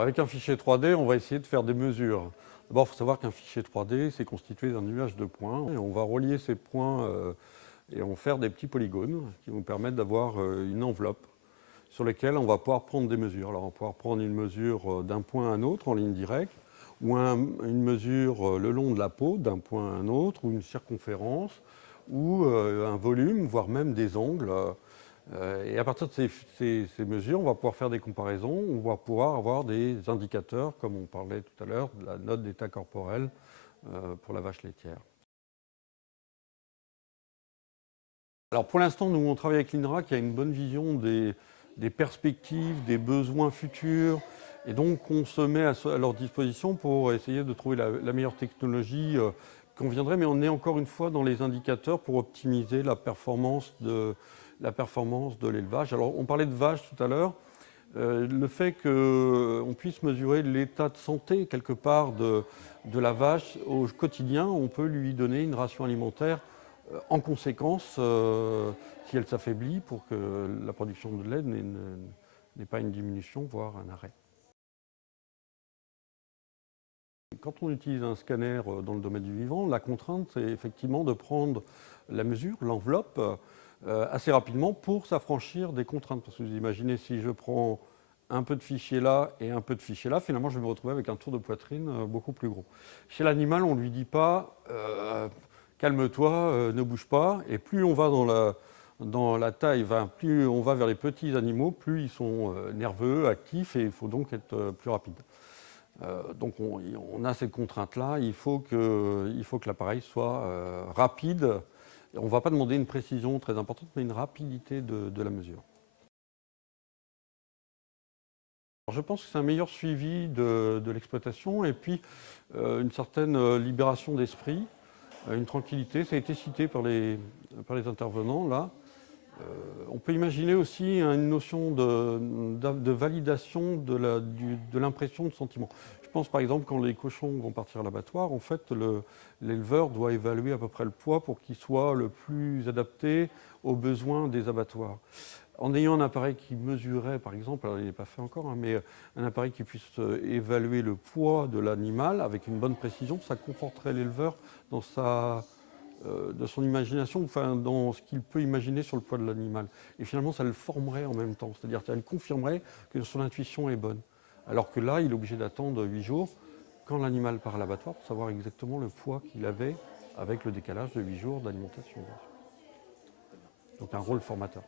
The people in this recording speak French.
Alors avec un fichier 3D, on va essayer de faire des mesures. D'abord, il faut savoir qu'un fichier 3D, c'est constitué d'un nuage de points. Et on va relier ces points et en faire des petits polygones qui vont permettre d'avoir une enveloppe sur laquelle on va pouvoir prendre des mesures. Alors on va pouvoir prendre une mesure d'un point à un autre en ligne directe, ou une mesure le long de la peau d'un point à un autre, ou une circonférence, ou un volume, voire même des angles. Et à partir de ces mesures, on va pouvoir faire des comparaisons, on va pouvoir avoir des indicateurs, comme on parlait tout à l'heure, de la note d'état corporel pour la vache laitière. Alors pour l'instant, nous, on travaille avec l'INRA qui a une bonne vision des perspectives, des besoins futurs, et donc on se met à leur disposition pour essayer de trouver la meilleure technologie qui conviendrait, mais on est encore une fois dans les indicateurs pour optimiser la performance de l'élevage. Alors on parlait de vaches tout à l'heure. Le fait qu'on puisse mesurer l'état de santé quelque part de la vache au quotidien, on peut lui donner une ration alimentaire en conséquence si elle s'affaiblit pour que la production de lait n'ait pas une diminution, voire un arrêt. Quand on utilise un scanner dans le domaine du vivant, la contrainte, c'est effectivement de prendre la mesure, l'enveloppe, assez rapidement pour s'affranchir des contraintes. Parce que vous imaginez, si je prends un peu de fichier là et un peu de fichier là, finalement, je vais me retrouver avec un tour de poitrine beaucoup plus gros. Chez l'animal, on ne lui dit pas calme-toi, ne bouge pas. Et plus on va dans la taille, plus on va vers les petits animaux, plus ils sont nerveux, actifs, et il faut donc être plus rapide. Donc on a cette contrainte-là, il faut que l'appareil soit rapide. On ne va pas demander une précision très importante, mais une rapidité de la mesure. Alors je pense que c'est un meilleur suivi de l'exploitation et puis une certaine libération d'esprit, une tranquillité. Ça a été cité par les intervenants là. On peut imaginer aussi une notion de validation de l'impression de sentiment. Je pense par exemple quand les cochons vont partir à l'abattoir, en fait l'éleveur doit évaluer à peu près le poids pour qu'il soit le plus adapté aux besoins des abattoirs. En ayant un appareil qui mesurait, par exemple, alors il n'est pas fait encore, hein, mais un appareil qui puisse évaluer le poids de l'animal avec une bonne précision, ça conforterait l'éleveur dans de son imagination, enfin, dans ce qu'il peut imaginer sur le poids de l'animal. Et finalement, ça le formerait en même temps, c'est-à-dire qu'elle confirmerait que son intuition est bonne. Alors que là, il est obligé d'attendre 8 jours quand l'animal part à l'abattoir pour savoir exactement le poids qu'il avait avec le décalage de 8 jours d'alimentation. Donc un rôle formateur.